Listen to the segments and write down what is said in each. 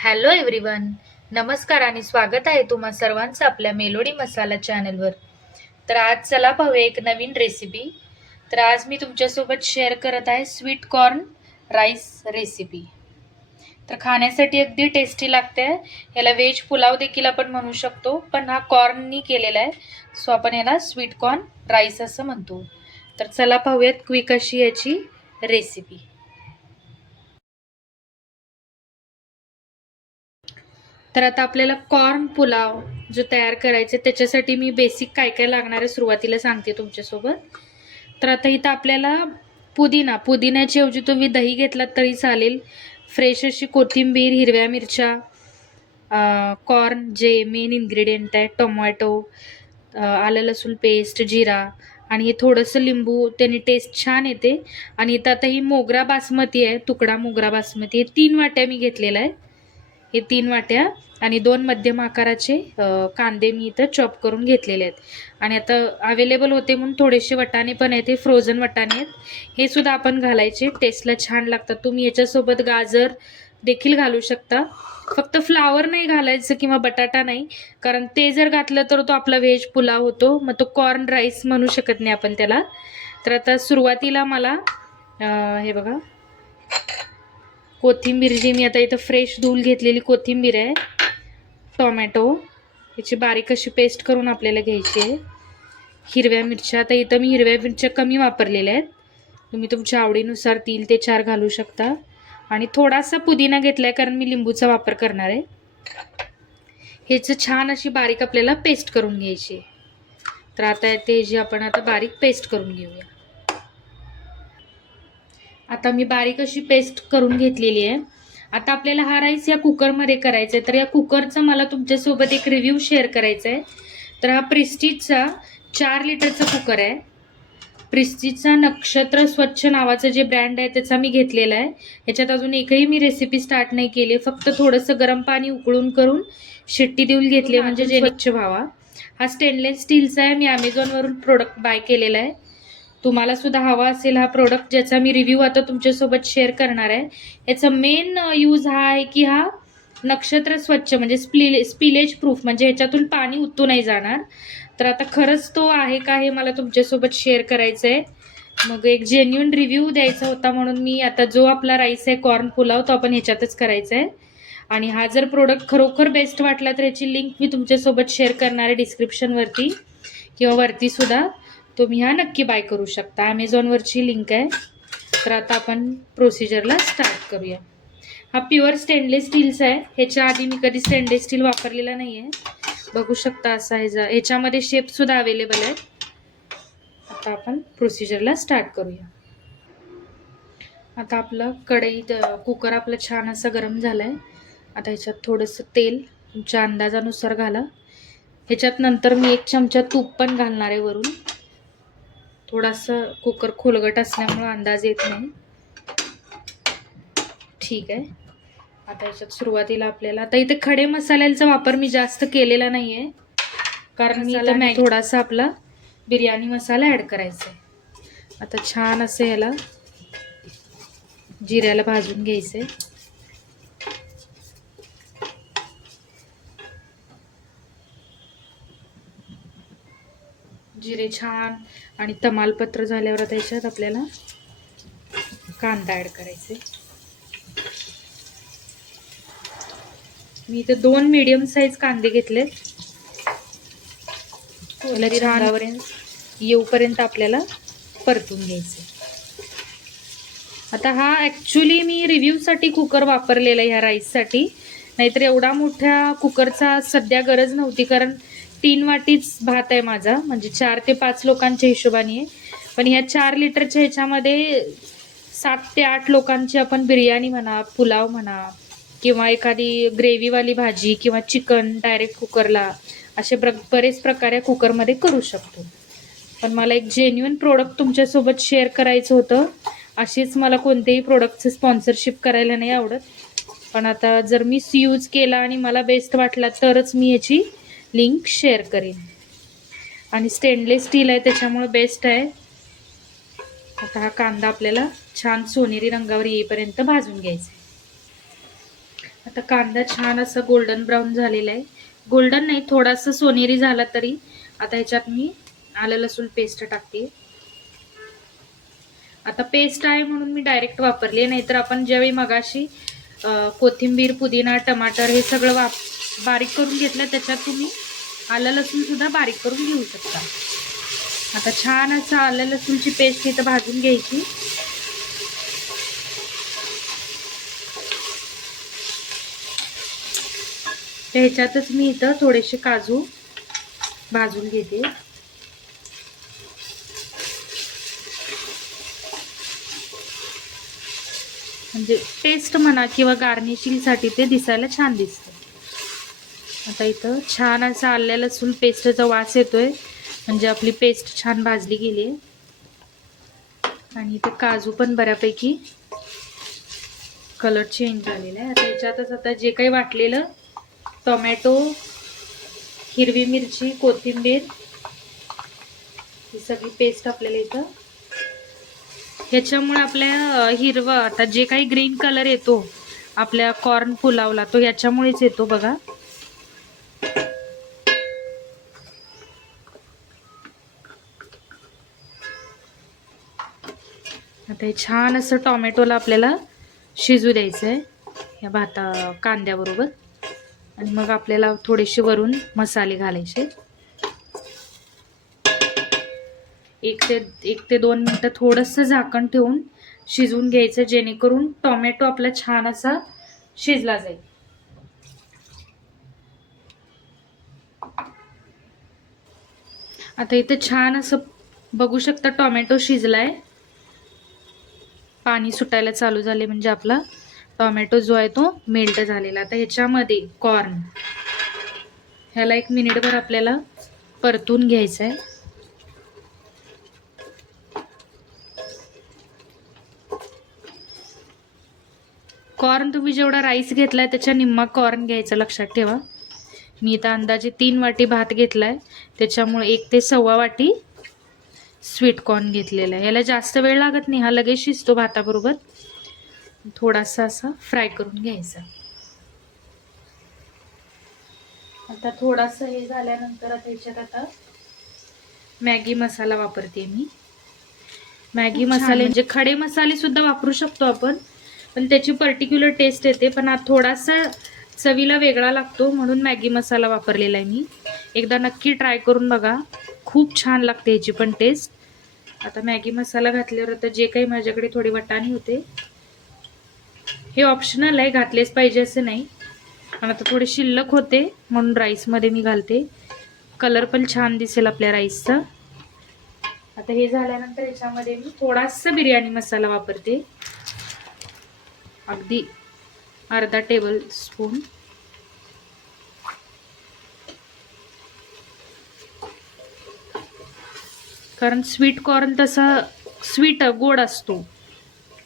Hello everyone, नमस्कार आणि स्वागत आहे तुम्हा सर्वांचं आपल्या मेलोडी मसाला चॅनलवर. तर आज चला पाहूया एक नवीन रेसिपी. तर आज मी तुमच्यासोबत शेअर करत आहे स्वीट कॉर्न राईस रेसिपी. तर खाण्यासाठी अगदी टेस्टी लागते. याला व्हेज पुलाव देखील आपण म्हणू शकतो, पण हा कॉर्ननी केलेला आहे, सो आपण याला स्वीट कॉर्न राईस असं म्हणतो. तर चला पाहूयात क्विक अशी याची रेसिपी. तर आता आपल्याला कॉर्न पुलाव जो तयार करायचा त्याच्यासाठी मी बेसिक काय काय लागणार आहे सुरुवातीला सांगते तुमच्यासोबत. तर आता इथं आपल्याला पुदिन्याच्या ऐवजी तुम्ही दही घेतलात तरी चालेल, फ्रेश अशी कोथिंबीर, हिरव्या मिरच्या, कॉर्न जे मेन इन्ग्रेडियंट आहे, टोमॅटो, आलं लसूण पेस्ट, जिरा आणि हे थोडंसं लिंबू, त्याने टेस्ट छान येते. आणि इथं आता ही मोगरा बासमती आहे, तुकडा मोगरा बासमती, हे 3 वाट्या मी घेतलेला आहे. हे 3 वाट्या आणि 2 मध्यम आकाराचे कांदे मी इथं चॉप करून घेतलेले आहेत. आणि आता अवेलेबल होते म्हणून थोडेसे वाटाणे पण आहेत, हे फ्रोझन वाटाणे आहेत, हे सुद्धा आपण घालायचे, टेस्टला छान लागतात. तुम्ही याच्यासोबत गाजर देखील घालू शकता, फक्त फ्लावर नाही घालायचं किंवा बटाटा नाही, कारण ते जर घातलं तर तो आपला व्हेज पुलाव होतो, मग तो कॉर्न राईस म्हणू शकत नाही आपण त्याला. तर आता सुरुवातीला मला हे बघा, कोथिंबीर जी मी आता इथं फ्रेश धुवून घेतलेली कोथिंबीर आहे, टोमॅटो याची बारीक अशी पेस्ट करून आपल्याला घ्यायची आहे, हिरव्या मिरच्या, आता इथं मी हिरव्या मिरच्या कमी वापरलेल्या आहेत, तुम्ही तुमच्या आवडीनुसार 3 ते 4 घालू शकता. आणि थोडासा पुदिना घेतला आहे कारण मी लिंबूचा वापर करणार आहे. ह्याचं छान अशी बारीक आपल्याला पेस्ट करून घ्यायची आहे. तर आता ते जी आपण आता बारीक पेस्ट करून घेऊया. आता मी बारीक अशी पेस्ट करून घेतलेली आहे. आता आपल्याला हा राईस या कुकरमध्ये करायचा आहे, तर या कुकरचा मला तुमच्यासोबत एक रिव्ह्यू शेअर करायचा आहे. तर हा प्रेस्टिजचा 4 लिटरचा कुकर आहे. प्रेस्टिजचा नक्षत्र स्वच्छ नावाचं जे ब्रँड आहे त्याचा मी घेतलेला आहे. ह्याच्यात अजून एकही मी रेसिपी स्टार्ट नाही केली, फक्त थोडंसं गरम पाणी उकळून करून शिट्टी देऊन घेतली म्हणजे जे स्वच्छ व्हावा. हा स्टेनलेस स्टीलचा आहे, मी Amazonवरून प्रोडक्ट बाय केलेला आहे. तुम्हाला सुद्धा हवा असेल हा प्रोडक्ट, ज्याचा मी रिव्ह्यू आता तुमच्यासोबत शेअर करणार आहे. याचा मेन यूज हा आहे की हा नक्षत्र स्वच्छ म्हणजे स्पिलेज प्रूफ, म्हणजे ह्याच्यातून पाणी उतू नाही जाणार. तर आता खरंच तो आहे का हे मला तुमच्यासोबत शेअर करायचं आहे, मग एक जेन्युइन रिव्ह्यू द्यायचा होता म्हणून मी आता जो आपला राईस आहे कॉर्न पुलाव तो आपण ह्याच्यातच करायचा आहे. आणि हा जर प्रोडक्ट खरोखर बेस्ट वाटला तर याची लिंक मी तुमच्यासोबत शेअर करणार आहे डिस्क्रिप्शनवरती किंवा वरती सुद्धा, तुम्ही हा नक्की बाय करू शकता, Amazonवरची लिंक आहे. तर आता आपण प्रोसिजरला स्टार्ट करूया. हा प्युअर स्टेनलेस स्टीलचा आहे, ह्याच्या आधी मी कधी स्टेनलेस स्टील वापरलेला नाही आहे, बघू शकता असा ह्याच्यामध्ये शेपसुद्धा अवेलेबल आहे. आता आपण प्रोसिजरला स्टार्ट करूया. आता आपलं कुकर आपलं छान असं गरम झालं आहे. आता ह्याच्यात थोडंसं तेल तुमच्या अंदाजानुसार घाला. ह्याच्यात नंतर मी 1 चमचा तूप पण घालणार आहे वरून. थोडासा कुकर खोलगट असल्यामुळे अंदाज येत नाही. ठीक आहे. आता याच्यात सुरुवातीला आपल्याला आता इथे खडे मसाल्यांचा वापर मी जास्त केलेला नाही आहे, कारण मी इथं थोडासा आपला बिर्याणी मसाला ॲड करायचा आहे. आता छान असं याला जिऱ्याला भाजून घ्यायचं आहे. जिरे छान आणि तमालपत्र झाल्यावर आता याच्यात आपल्याला कांदा ॲड करायचे. मी इथे 2 मीडियम साईज कांदे घेतलेत. रंगावरून येऊपर्यंत आपल्याला परतून घ्यायचे. आता हा ॲक्च्युली मी रिव्ह्यूसाठी कुकर वापरलेला आहे ह्या राईससाठी, नाहीतर एवढा मोठ्या कुकरचा सध्या गरज नव्हती, कारण 3 वाटीच भात आहे माझा, म्हणजे 4 ते 5 लोकांच्या हिशोबाने आहे. पण ह्या 4 लिटरच्या ह्याच्यामध्ये 7 ते 8 लोकांची आपण बिर्याणी म्हणा, पुलाव म्हणा किंवा एखादी ग्रेव्हीवाली भाजी किंवा चिकन डायरेक्ट कुकरला, असे बरेच प्रकारे कुकरमध्ये करू शकतो. पण मला एक जेन्युइन प्रोडक्ट तुमच्यासोबत शेअर करायचं होतं. अशीच मला कोणतेही प्रोडक्टचं स्पॉन्सरशिप करायला नाही आवडत, पण आता जर मी यूज केला आणि मला बेस्ट वाटला तरच मी याची लिंक शेअर करेन. आणि स्टेनलेस स्टील आहे त्याच्यामुळे बेस्ट आहे. आता हा कांदा आपल्याला छान सोनेरी रंगावर येईपर्यंत भाजून घ्यायचा. आता कांदा छान असा गोल्डन ब्राऊन झालेला आहे. गोल्डन नाही, थोडासा सोनेरी झाला तरी. आता ह्याच्यात मी आलं लसूण पेस्ट टाकते. आता पेस्ट आहे म्हणून मी डायरेक्ट वापरली, नाहीतर आपण ज्यावेळी मगाशी कोथिंबीर, पुदिना, टमाटर हे सगळं बारीक करून घेतलं, त्याच्यात तुम्ही आलं लसूण सुद्धा बारीक करून घेऊ शकता. आता छान असं आलं लसूणची पेस्ट इथं भाजून घ्यायची. ह्याच्यातच मी इथं थोडेसे काजू भाजून घेते. म्हणजे टेस्ट म्हणा किंवा गार्निशिंगसाठी ते दिसायला छान दिसतं. आता इथं छान असं आलं लसूण पेस्टचा वास येतोय, म्हणजे आपली पेस्ट छान भाजली गेली आहे. आणि इथं काजू पण बऱ्यापैकी कलर चेंज झालेला आहे. आता ह्याच्यातच आता जे काही वाटलेलं टोमॅटो, हिरवी मिरची, कोथिंबीर ही सगळी पेस्ट आपल्याला इथं, ह्याच्यामुळे आपल्या हिरवा आता जे काही ग्रीन कलर येतो आपल्या कॉर्न पुलावला, तो ह्याच्यामुळेच येतो बघा. आता हे छान असं टोमॅटोला आपल्याला शिजू द्यायचं आहे या कांद्याबरोबर. आणि मग आपल्याला थोडेसे वरून मसाले घालायचे. 1 ते 2 मिनिटं थोडंसं झाकण ठेवून शिजवून घ्यायचं, जेणेकरून टोमॅटो आपला छान असा शिजला जाईल. आता इथं छान असं बघू शकता टोमॅटो शिजलाय. पाणी सुटायला चालू झाले, म्हणजे आपला टोमॅटो जो आहे तो मेल्ट झालेला. आता ह्याच्यामध्ये कॉर्न, ह्याला 1 मिनिटभर आपल्याला परतून घ्यायचं आहे. कॉर्न तुम्ही जेवढा राईस घेतलाय त्याच्या निम्मा कॉर्न घ्यायचा, लक्षात ठेवा. मी इथं अंदाजे 3 वाटी भात घेतलाय, त्याच्यामुळे 1 ते 1.25 वाटी स्वीट कॉर्न घेतलेला आहे. याला जास्त वेळ लागत नाही, हा लगेच शिजतो भाताबरोबर. थोडासा असा फ्राय करून घ्यायचा. आता थोडासा हे झाल्यानंतर आता ह्याच्यात आता मॅगी मसाला वापरते मी. मॅगी मसाले म्हणजे खडे मसाले सुद्धा वापरू शकतो आपण, पण त्याची पर्टिक्युलर टेस्ट येते. पण हा थोडासा चवीला वेगळा लागतो, म्हणून मॅगी मसाला वापरलेला आहे मी. एकदा नक्की ट्राय करून बघा, खूप छान लागते ह्याची पण टेस्ट. आता मॅगी मसाला घातल्यावर आता जे काही माझ्याकडे थोडे वाटाणे होते, हे ऑप्शनल आहे, घातलेच पाहिजे असं नाही. पण आता थोडे शिल्लक होते म्हणून राईसमध्ये मी घालते. कलर पण छान दिसेल आपल्या राईसचा. आता हे झाल्यानंतर याच्यामध्ये मी थोडासा बिर्याणी मसाला वापरते, अगदी अर्धा टेबल स्पून. कारण स्वीट कॉर्न तसा स्वीट गोड असतो,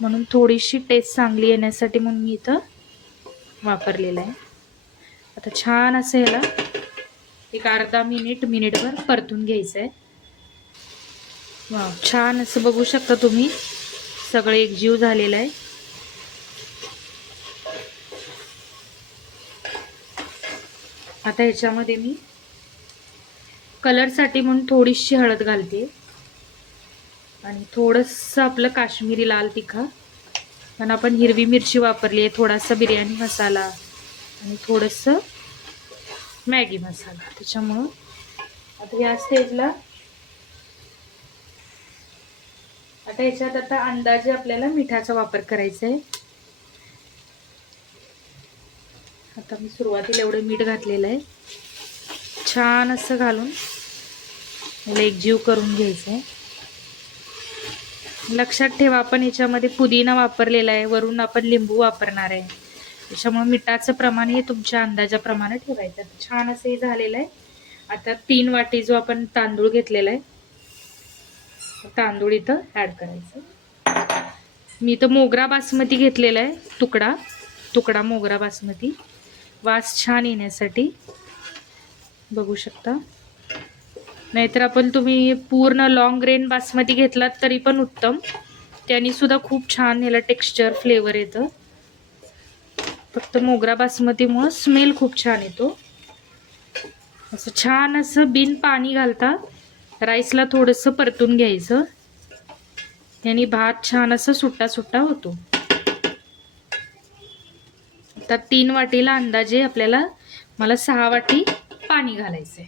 म्हणून थोडीशी टेस्ट चांगली येण्यासाठी म्हणून मी इथं वापरलेलं आहे. आता छान असं ह्याला 1 अर्धा मिनिटभर परतून घ्यायचं आहे. वाव, छान असं बघू शकता तुम्ही, सगळं एकजीव झालेलं आहे. आता ह्याच्यामध्ये मी कलरसाठी म्हणून थोडीशी हळद घालते आणि थोडंसं आपलं काश्मीरी लाल तिखट, पण आपण हिरवी मिरची वापरली आहे, थोडासा बिर्याणी मसाला आणि थोडंसं मॅगी मसाला. त्याच्यामुळं आता या स्टेजला आता ह्याच्यात आता अंदाजे आपल्याला मिठाचा वापर करायचा आहे. आता मी सुरुवातीला एवढं मीठ घातलेलं आहे. छान असं घालून याला एकजीव करून घ्यायचं आहे. लक्षात ठेवा, आपण याच्यामध्ये पुदिना वापरलेला आहे, वरून आपण लिंबू वापरणार आहे, त्याच्यामुळे मिठाचं प्रमाण हे तुमच्या अंदाजाप्रमाणे ठेवायचं. छान असं हे झालेलं आहे. आता 3 वाटी जो आपण तांदूळ घेतलेला आहे, तांदूळ इथं ॲड करायचं. मी इथं मोगरा बासमती घेतलेला आहे, तुकडा मोगरा बासमती, वास छान येण्यासाठी. बघू शकता. नाहीतर आपण तुम्ही पूर्ण लॉंग ग्रेन बासमती घेतलात तरी पण उत्तम, त्याने सुद्धा खूप छान याला टेक्स्चर फ्लेवर येतं. फक्त मोगरा बासमतीमुळं स्मेल खूप छान येतो. असं छान असं बिन पाणी घालता राईसला थोडंसं परतून घ्यायचं. याने भात छान असं सुट्टा सुट्टा होतो. आता 3 वाटीला अंदाजे आपल्याला मला 6 वाटी पाणी घालायचंय.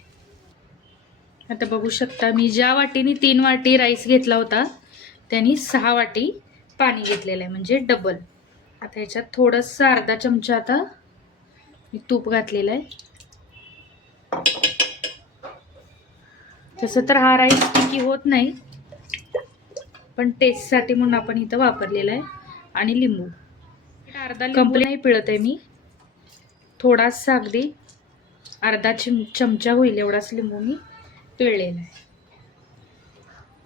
आता बघू शकता मी ज्या वाटीने 3 वाटी राईस घेतला होता त्यांनी 6 वाटी पाणी घेतलेलं आहे, म्हणजे डबल. आता ह्याच्यात थोडंसं अर्धा चमचा आता मी तूप घातलेलं आहे. तसं तर हा राईस टिकी होत नाही, पण टेस्टसाठी म्हणून आपण इथं वापरलेलं आहे. आणि लिंबू अर्धा कंप्लीट नाही पिळत आहे मी, थोडासा अगदी अर्धा चमचा होईल एवढाच लिंबू मी पिळलेला आहे.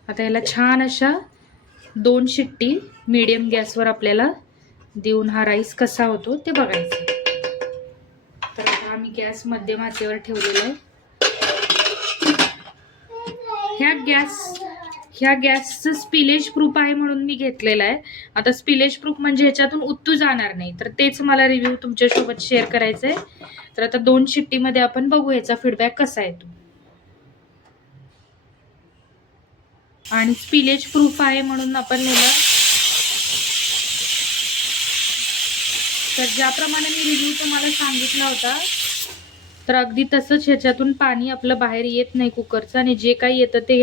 आता याला छान अशा 2 शिट्टी मीडियम गॅसवर आपल्याला देऊन हा राईस कसा होतो ते बघायचं. तर हा मी गॅस मध्यम आचेवर ठेवलेला आहे. ह्या गॅसचं स्पिलेज प्रूफ आहे म्हणून मी घेतलेला आहे. आता स्पिलेज प्रूफ म्हणजे ह्याच्यातून उत्तू जाणार नाही, तर तेच मला रिव्ह्यू तुमच्यासोबत शेअर करायचं आहे. तर आता 2 शिट्टीमध्ये आपण बघू याचा फीडबॅक कसा येतो. आणि स्पिलेज प्रूफ आहे म्हणून आपण याला, तर ज्याप्रमाणे मी रिव्ह्यू तुम्हाला सांगितला होता तर अगदी तसंच ह्याच्यातून पाणी आपलं बाहेर येत नाही कुकरचं, आणि जे काही येतं ते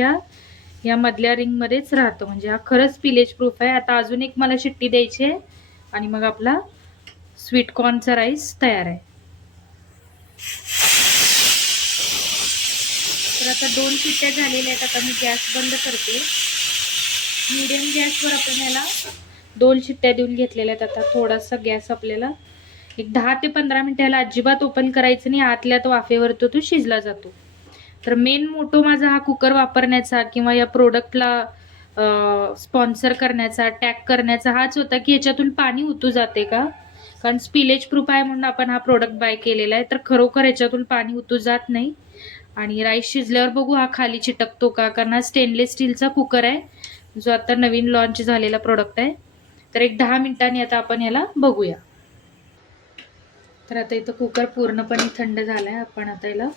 या मधल्या रिंगमध्येच राहतं. म्हणजे हा खरंच स्पिलेज प्रूफ आहे. आता अजून एक मला शिट्टी द्यायची आहे आणि मग आपला स्वीट कॉर्नचा राईस तयार आहे. तर आता 2 शिट्ट्या झालेल्या आहेत. आता मी गॅस बंद करते. मीडियम गॅसवर आपण याला 2 शिट्ट्या देऊन घेतलेल्या आहेत. आता थोडासा गॅस आपल्याला एक 10 ते 15 मिनिटं याला अजिबात ओपन करायचं नाही, आतल्यात वाफेवर तो शिजला जातो. तर मेन मोटो माझा हा कुकर वापरण्याचा किंवा या प्रोडक्टला स्पॉन्सर करण्याचा, टॅग करण्याचा हाच होता की याच्यातून पाणी उतू जाते का, कारण स्पिलेज प्रूफ आहे म्हणून आपण हा प्रोडक्ट बाय केलेला आहे. तर खरोखर याच्यातून पाणी उतू जात नाही. आणि राईस शिजल्यावर बघू हा खाली चिटकतो का, कारण हा स्टेनलेस स्टीलचा कुकर आहे जो आता नवीन लॉन्च झालेला प्रोडक्ट आहे. तर एक 10 मिनिटांनी आता आपण याला बघूया. तर आता इथं कुकर पूर्णपणे थंड झालाय. आपण आता याला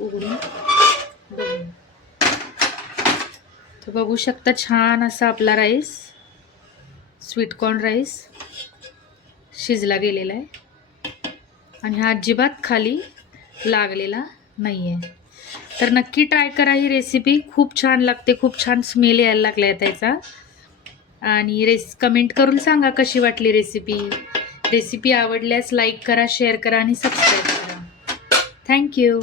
उघडून बघूया. तर बघू शकता छान असा आपला राईस, स्वीट कॉर्न राईस शिजला गेलेला आहे आणि हा अजिबात खाली लागलेला नाही आहे. तर नक्की ट्राय करा ही रेसिपी, खूप छान लागते. खूप छान स्मेल यायला लागला आहे त्याचा. आणि कमेंट करून सांगा कशी वाटली रेसिपी. रेसिपी आवडल्यास लाईक करा, शेअर करा आणि सबस्क्राईब करा. थँक्यू.